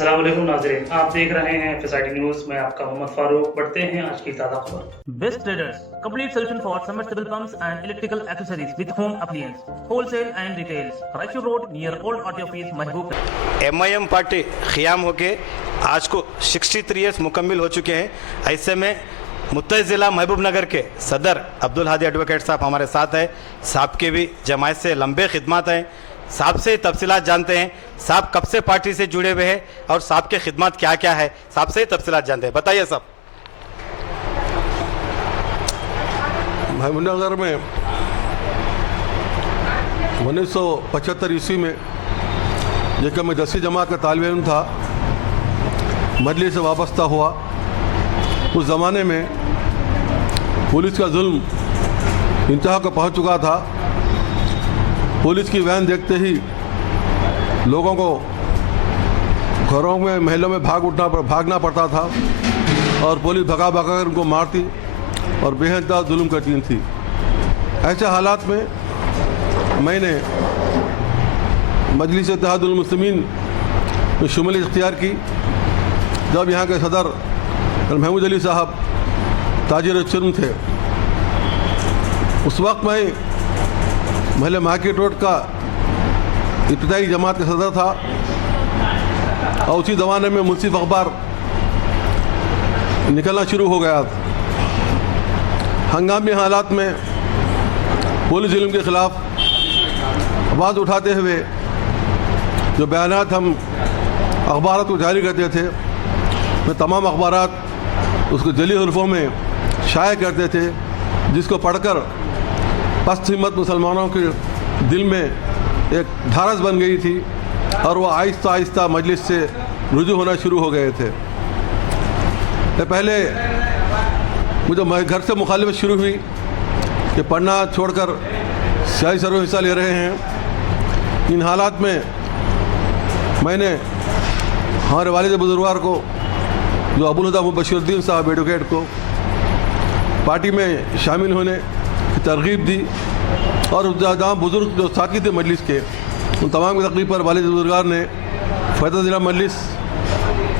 अस्सलाम वालेकुम नाज़रीन, आप देख रहे हैं FSID न्यूज़। मैं आपका मोहम्मद फारूक। बढ़ते हैं आज की ताज़ा खबर। Best Traders, complete solution for submersible pumps and electrical accessories with home appliance, wholesale and retails. Raichur Road near Old RTO office, Mahbub. MIM party क़ियाम होके आज को 63 ईयर्स मुकम्मिल हो चुके हैं। ऐसे में मुत्तहिद ज़िला महबूब नगर के सदर अब्दुल हादी एडवोकेट साहब हमारे साथ है। साहब के भी जमायत से लंबे खिदमत हैं। साहब से तफसीलात जानते हैं, साहब कब से पार्टी से जुड़े हुए हैं और साहब के खिदमत क्या क्या है, साहब से तफसीलात जानते हैं। बताइए साहब। महबूब नगर में 1975 ईस्वी में जबकि मैं 10वीं जमात का तालिब इल्म था, मजलिस से वाबस्ता हुआ। उस ज़माने में पुलिस का जुल्म इंतहा को पहुंच चुका था। पुलिस की वैन देखते ही लोगों को घरों में महलों में भागना पड़ता था और पुलिस भगा कर उनको मारती और बेहद जुल्म करती थी। ऐसे हालात में मैंने मजलिस इत्तेहादुल मुस्लिमीन में शुमूलियत इख्तियार की। जब यहाँ के सदर महमूद अली साहब ताजिर चुर्म थे, उस वक्त मैं महल मार्केट रोड का इब्तिदाई जमात का सदर था और उसी ज़माने में मुंसिफ अखबार निकलना शुरू हो गया। हंगामी हालात में पुलिस जुल्म के ख़िलाफ़ आवाज़ उठाते हुए जो बयानात हम अखबारात को जारी करते थे, मैं तमाम अखबारात उसको जली हरफों में शाये करते थे, जिसको पढ़कर पस्त हिम्मत मुसलमानों के दिल में एक ढारस बन गई थी और वह आहिस्ता आहिस्ता मजलिस से रुजू होना शुरू हो गए थे। पहले मुझे घर से मुखालिफत शुरू हुई कि पढ़ना छोड़कर सियासी सरगर्मी में हिस्सा ले रहे हैं। इन हालात में मैंने हमारे वालिद बुजुर्गवार को, जो अबुल हुदा मुबश्शिरुद्दीन साहब एडवोकेट को, पार्टी में शामिल होने की तरगीब दी और जहाँ बुज़ुर्ग जो साथी थे मजलिस के, उन तमाम की तकलीफ पर वालिद बुजुर्गार ने फ़ैज़ा ज़िला मजलिस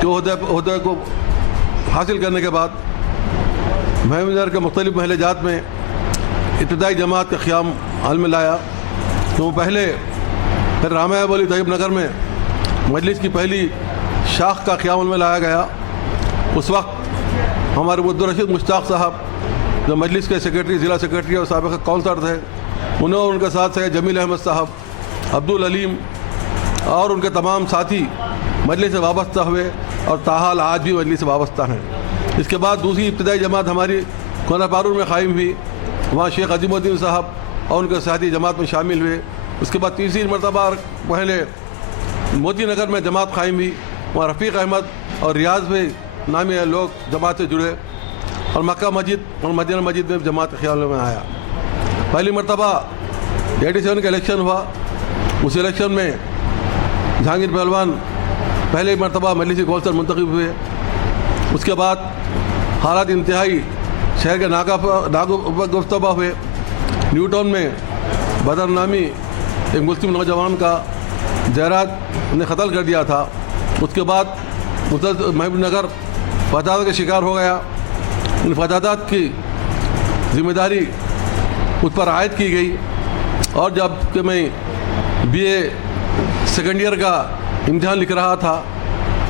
के ओहदे को हासिल करने के बाद महबूब नगर के मुख्तलिफ़ महल जात में इब्तिदाई जमात का क़याम अमल में लाया। तो पहले फिर रामा वली तैयब नगर में मजलिस की पहली शाख का क़याम अमल में लाया गया। उस वक्त हमारे अब्दुल रशीद मुश्ताक साहब जो मजलिस के सेक्रेटरी, ज़िला सेक्रेटरी और साबिक़ काउंसलर थे, उन्होंने उनके साथ से जमील अहमद साहब, अब्दुल अलीम और उनके तमाम साथी मजलिस से वाबस्ता हुए और ताहाल आज भी मजलिस से वाबस्ता हैं। इसके बाद दूसरी इब्तिदाई जमात हमारी कोनापारूर में क़ायम हुई। वहाँ शेख अजीमुद्दीन साहब और उनके साथी जमात में शामिल हुए। उसके बाद तीसरी मरतबा पहले मोती नगर में जमात क़ायम हुई। वहाँ रफ़ीक अहमद और रियाज भाई नामी लोग जमात से जुड़े और मक्का मस्जिद और मदीना मस्जिद में जमात ख्याल में आया। पहली मरतबा 87 का इलेक्शन हुआ। उस इलेक्शन में जहांगीर पहलवान पहले मरतबा मजलिसी कौंसलर मुंतखब हुए। उसके बाद हालात इंतहाई शहर के नागुफ्तबा हुए। न्यू टाउन में बदर नामी एक मुस्लिम नौजवान का जयरात ने कत्ल कर दिया था। उसके बाद महबूब नगर फसाद का शिकार हो गया। इन फसादात की जिम्मेदारी उस पर आयद की गई और जब कि मैं BA सेकेंड ईयर का इम्तिहान लिख रहा था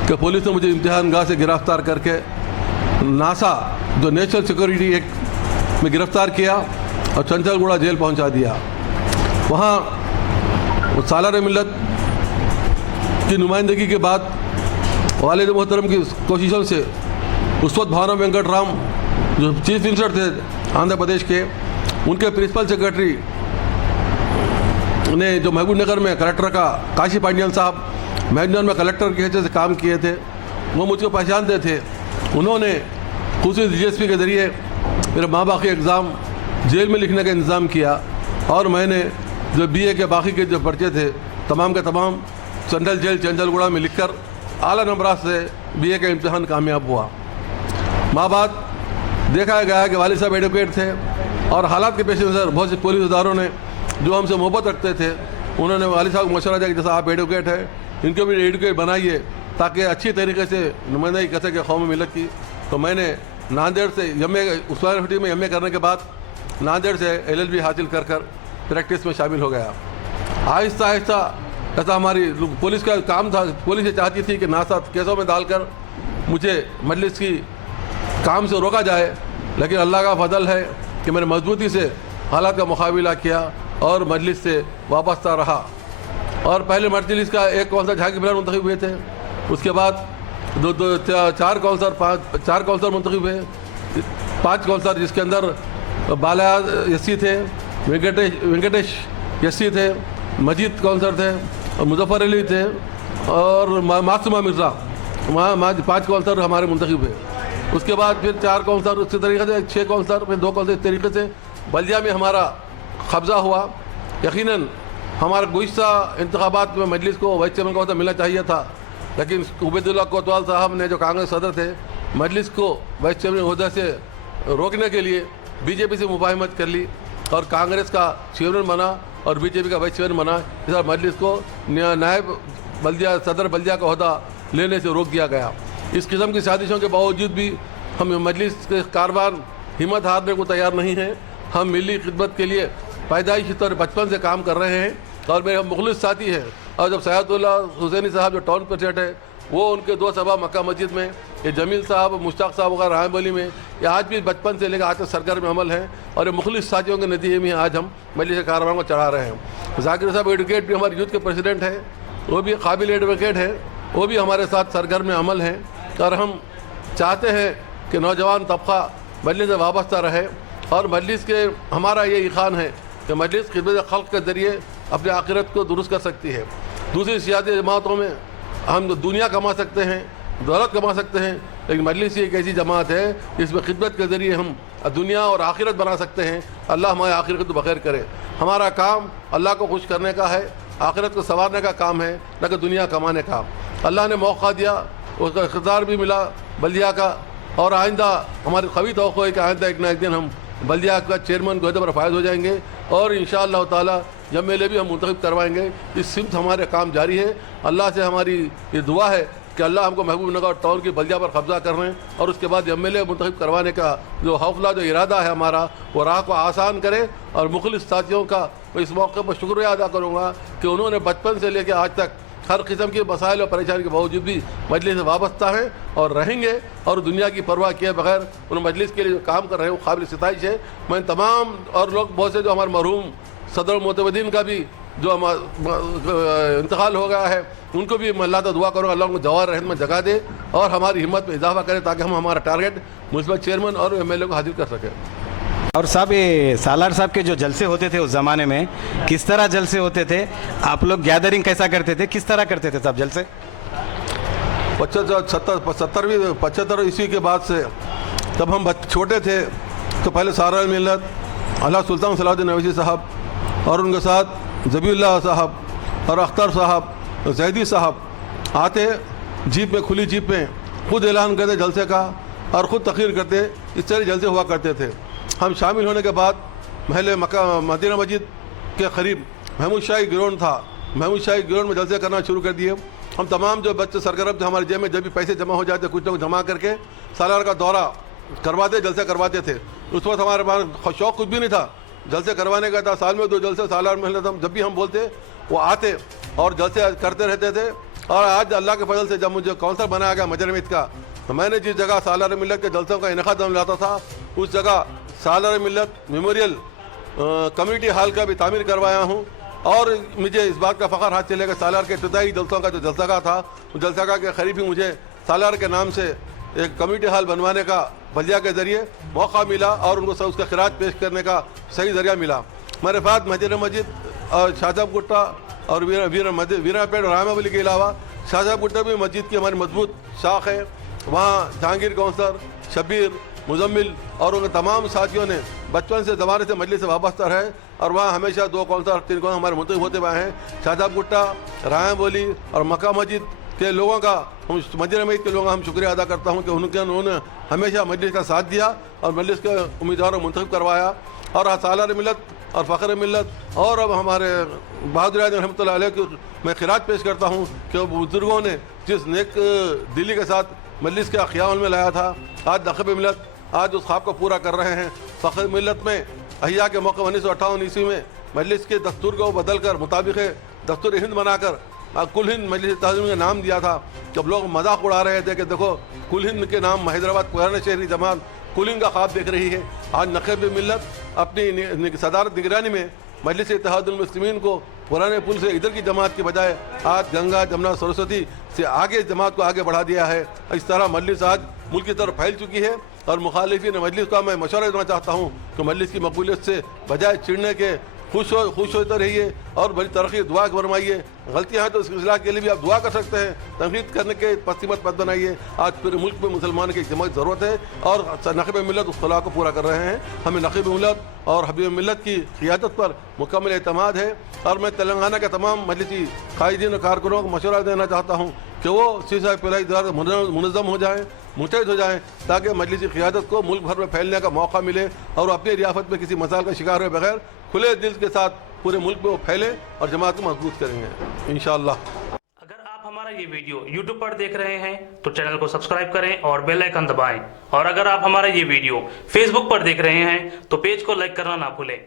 कि पुलिस ने मुझे इम्तिहान गाह से गिरफ़्तार करके नासा जो नेशनल सिक्योरिटी एक्ट में गिरफ़्तार किया और चंचलगुड़ा जेल पहुंचा दिया। वहाँ सालार मिल्लत की नुमाइंदगी के बाद वालिद मोहतरम की कोशिशों से उस वक्त भावना वेंकट राम जो चीफ मिनिस्टर थे आंध्र प्रदेश के, उनके प्रिंसिपल सेक्रेटरी ने जो महबूब नगर में कलेक्टर का काशी पांडियन साहब महबूब नगर में कलेक्टर की हैसियत से काम किए थे, वो मुझको पहचानते थे। उन्होंने खुशी DSP के ज़रिए मेरे माँ बाकी एग्ज़ाम जेल में लिखने का इंतज़ाम किया और मैंने जो BA के बाकी के जो पर्चे थे तमाम के तमाम सेंट्रल जेल चंचलगुड़ा में लिखकर आला नंबरात से BA का इम्तिहान कामयाब हुआ। माँ बात देखा गया कि वालिद साहब एडवोकेट थे और हालात के पेश नज़र बहुत से पुलिस इदारों ने जो हमसे मोहब्बत रखते थे, उन्होंने वालिद साहब को मशवरा दिया कि जैसा आप एडवोकेट हैं, इनको भी एडवोकेट बनाइए ताकि अच्छी तरीके से नुमाइंदगी कर सके कौमी मिलत की। तो मैंने नांदेड़ से एमए उस्मानिया यूनिवर्सिटी में एमए करने के बाद नांदेड़ से एलएलबी हासिल कर प्रैक्टिस में शामिल हो गया। आहिस्ता आहिस्ता ऐसा हमारी पुलिस का काम था, पुलिस ये चाहती थी कि नासा केसों में डालकर मुझे मजलिस की काम से रोका जाए, लेकिन अल्लाह का फजल है कि मैंने मजबूती से हालात का मुकाबला किया और मजलिस से वाबस्ता रहा। और पहले मजलिस का एक कौंसलर जहांगीर बिलाल मुंतखब हुए थे, उसके बाद चार कौंसलर मुंतखब हुए, 5 कौंसलर जिसके अंदर बाला यस्सी थे, वेंकटेश यस्सी थे, मजीद कौंसलर थे, और मुजफ्फर अली थे और मासूमा मिर्ज़ा, वहाँ 5 कौंसलर हमारे मुंतखब हुए। उसके बाद फिर 4 कौंसलर, उसी तरीके से 6 कौंसलर, फिर 2 कौंसलर, इस तरीके से बल्दिया में हमारा कब्ज़ा हुआ। यकीनन हमारा गुज़श्ता इंतखाबात में मजलिस को वाइस चेयरमैन का मिलना चाहिए था, लेकिन उबैदुल्लाह कोतवाल साहब ने जो कांग्रेस सदर थे, मजलिस को वाइस चेयरमैन ओहदे से रोकने के लिए बीजेपी से मुफाहमत कर ली और कांग्रेस का चेयरमैन बना और बीजेपी का वाइस चेयरमैन बना। इस बार मजलिस को नायब बल्दिया सदर बल्दिया का ओहदा लेने से रोक दिया गया। इस किस्म की साजिशों के बावजूद भी हम मजलिस के कारवान हिम्मत हारने को तैयार नहीं हैं। हम मिली खिदमत के लिए पैदाइशी तौर बचपन से काम कर रहे हैं और मेरे मुखलिस साथी हैं। और जब सैयदुल्लाह हुसैनी साहब जो टाउन प्रेसिडेंट है, वो उनके 2 सभा मक्का मस्जिद में, ये जमील साहब, मुश्ताक साहब वगैरह रायबली में, ये आज भी बचपन से लेकर आज तक सरकार में अमल है और ये मुखलिस साथियों के नतीजे में आज हम मजलिस कारवान को चढ़ा रहे हैं। जाकिर साहब एडवोकेट भी हमारे यूथ के प्रेसिडेंट हैं, वो भी काबिल एडवोकेट है, वो भी हमारे साथ सरगर्म में अमल हैं और हम चाहते हैं कि नौजवान तबका मजलिस से वाबस्ता रहे। और मजलिस के हमारा ये ईखान है कि मजलिस खिदमत खल्क़ के ज़रिए अपनी आखिरत को दुरुस्त कर सकती है। दूसरी सियासी जमातों में हम दुनिया कमा सकते हैं, दौलत कमा सकते हैं, लेकिन मजलिस एक ऐसी जमात है जिसमें खिदमत के ज़रिए हम दुनिया और आखिरत बना सकते हैं। अल्लाह हमारे आखिरत को बखैर करे। हमारा काम अल्लाह को खुश करने का है, आखिरत को संवारने का काम है, न कि दुनिया कमाने का। अल्लाह ने मौका दिया, उसका इख्तियार भी मिला बल्दिया का, और आइंदा हमारी कभी तवक्को है कि आइंदा एक ना एक दिन हम बल्दिया का चेयरमैन को पर फायद हो जाएंगे और इंशाअल्लाह ताला एमएलए भी हम मुंतखब करवाएंगे। इस सिमत हमारे काम जारी है। अल्लाह से हमारी ये दुआ है कि अल्लाह हमको महबूब नगर टाउन की बल्दिया पर कब्जा करने और उसके बाद एमएलए मुंतखब करवाने का जो हौसला, जो इरादा है हमारा, वो राह को आसान करे। और मुखलिस साथियों का मैं इस मौके पर शुक्रिया अदा करूँगा कि उन्होंने बचपन से लेकर आज तक हर किस्म के मसाइल और परेशानी के बावजूद भी मजलिस से वाबस्ता हैं और रहेंगे और दुनिया की परवाह किए बगैर उन मजलिस के लिए जो काम कर रहे हैं वो काबिल सिताइश है। मैं तमाम और लोग बहुत से जो हमारे मरहूम सदर मोतवदीन का भी जो इंतकाल हो गया है, उनको भी मैं अल्लाह से दुआ करूँगा अल्लाह उनको जवार रहमत में जगह दे और हमारी हिम्मत में इजाफा करे ताकि हम हमारा टारगेट मुस्बत चेयरमैन और एमएलए को हासिल कर सकें। और साहब, ये सालार साहब के जो जलसे होते थे उस ज़माने में, किस तरह जलसे होते थे? आप लोग गैदरिंग कैसा करते थे, किस तरह करते थे साहब जलसे? 75 ईस्वी के बाद से तब हम छोटे थे तो पहले सारा मिल्लत अल्लाह सुल्तान सलाहुद्दीन अवैसी साहब और उनके साथ ज़बीउल्लाह साहब और अख्तर साहब, जैदी साहब आते जीप में, खुली जीप में, खुद ऐलान करते जलसे का और ख़ुद तक़रीर करते। इस तरह जलसे हुआ करते थे। हम शामिल होने के बाद महल मक्का मदीना मस्जिद के करीब महमूद शाही ग्राउंड था, महमूद शाही ग्राउंड में जलसे करना शुरू कर दिए। हम तमाम जो बच्चे सरगर्म थे हमारे जेब में जब भी पैसे जमा हो जाते कुछ ना कुछ जमा करके सालार का दौरा करवाते, जलसे करवाते थे। उस वक्त हमारे पास शौक़ कुछ भी नहीं था, जलसे करवाने का था। साल में 2 जलसे सालार में जब भी हम बोलते वो आते और जलसे करते रहते थे। और आज अल्लाह के फजल से जब मुझे काउंसलर बनाया गया मजर मित का, तो मैंने जिस जगह सालार मिल्लत के जलसों का इनेकाद लाता था उस जगह सालार मिल्लत मेमोरियल कम्युनिटी हॉल का भी तामीर करवाया हूँ। और मुझे इस बात का फ़ख्र हाथ चलेगा सालार के इब्तिदाई जलसों का जो जलसगा था, उस जलसगा के करीब ही मुझे सालार के नाम से एक कम्युनिटी हॉल बनवाने का बल्दिया के ज़रिए मौका मिला और उनको उसका खिराज पेश करने का सही ज़रिया मिला। मेरे साथ मस्जिद और शाहजहां गुट्टा और वीरापेट और रामावली के अलावा शाहजहां गुट्टा भी मस्जिद की हमारी मजबूत शाख है। वहाँ जहांगीर कौंसलर, शबीर, मुजम्मिल और उनके तमाम साथियों ने बचपन से ज़माने से मजलिस से वाबस्ता रहे और वहाँ हमेशा 2 कौंसलर 3 कौंसलर हमारे मुंतखब होते हुए हैं। शाहजहां गुट्टा, रामावली और मक्का मस्जिद के लोगों का, हम मस्जिद मस्जिद के लोगों का हम शुक्रिया अदा करता हूँ कि उन्होंने हमेशा मजलिस का साथ दिया और मजलिस के उम्मीदवारों को मुंतखब करवाया। और सालार मिल्लत और फ़ख्र मिल्लत और अब हमारे बहादुर रहमतुल्लाह अलैह को मैं खिराज पेश करता हूँ कि बुज़ुर्गों ने जिस नेक दिली के साथ मजलिस के क़याम में लाया था, आज नक़ीब मिल्लत आज उस ख्वाब को पूरा कर रहे हैं। फ़ख्र मिल्लत में अहिया के मौके 1958 ईस्वी में मजलिस के दस्तूर को बदल कर मुताबिक दस्तूर हिंद बनाकर कुल हिंद मजलिस तहज़ीम का नाम दिया था। जब लोग मजाक उड़ा रहे थे कि देखो कुल हिंद के नाम हैदराबाद कुरान शहरी जमात कुल हिंद का ख्वाब देख रही है। आज नक़ीब मिल्लत अपनी सदारत निगरानी में मजलिस इत्तेहादुल मुस्लिमीन को पुराने पुल से इधर की जमात के बजाय आज गंगा जमुना सरस्वती से आगे जमात को आगे बढ़ा दिया है। इस तरह मजलिस आज मुल्क की तरफ फैल चुकी है और मुखालिफिन मजलिस का मैं मशवरा देना चाहता हूँ कि मजलिस की मकबूलियत से बजाय चिढ़ने के खुश होते रहिए और बड़ी तरक्की दुआ फरमाइए। गलतियाँ हैं तो इसके इस्लाह के लिए भी आप दुआ कर सकते हैं, तनकीद करने के पसीमत मत बनाइए। आज पूरे मुल्क में मुसलमान की जमात ज़रूरत है और नक़ीब मिल्लत उस ख़ला को पूरा कर रहे हैं। हमें नक़ीब मिल्लत और हबीब मिल्लत की क़ियादत पर मुकम्मल एतमाद है और मैं तेलंगाना के तमाम मजलिसी कायदीन और कारकुनों को मशवरा देना चाहता हूँ कि वो सीसा पिलाई दर मुनज़्ज़म हो जाएँ, मुतहद हो जाएँ, ताकि मजलिसी क़ियादत को मुल्क भर में फैलने का मौका मिले और अपनी रियासत में किसी मसाइल का शिकार हुए बगैर खुले दिल के साथ पूरे मुल्क में वो फैलें और जमात को मजबूत करेंगे इंशाअल्लाह। अगर आप हमारा ये वीडियो YouTube पर देख रहे हैं तो चैनल को सब्सक्राइब करें और बेल आइकन दबाएं, और अगर आप हमारा ये वीडियो Facebook पर देख रहे हैं तो पेज को लाइक करना ना भूलें।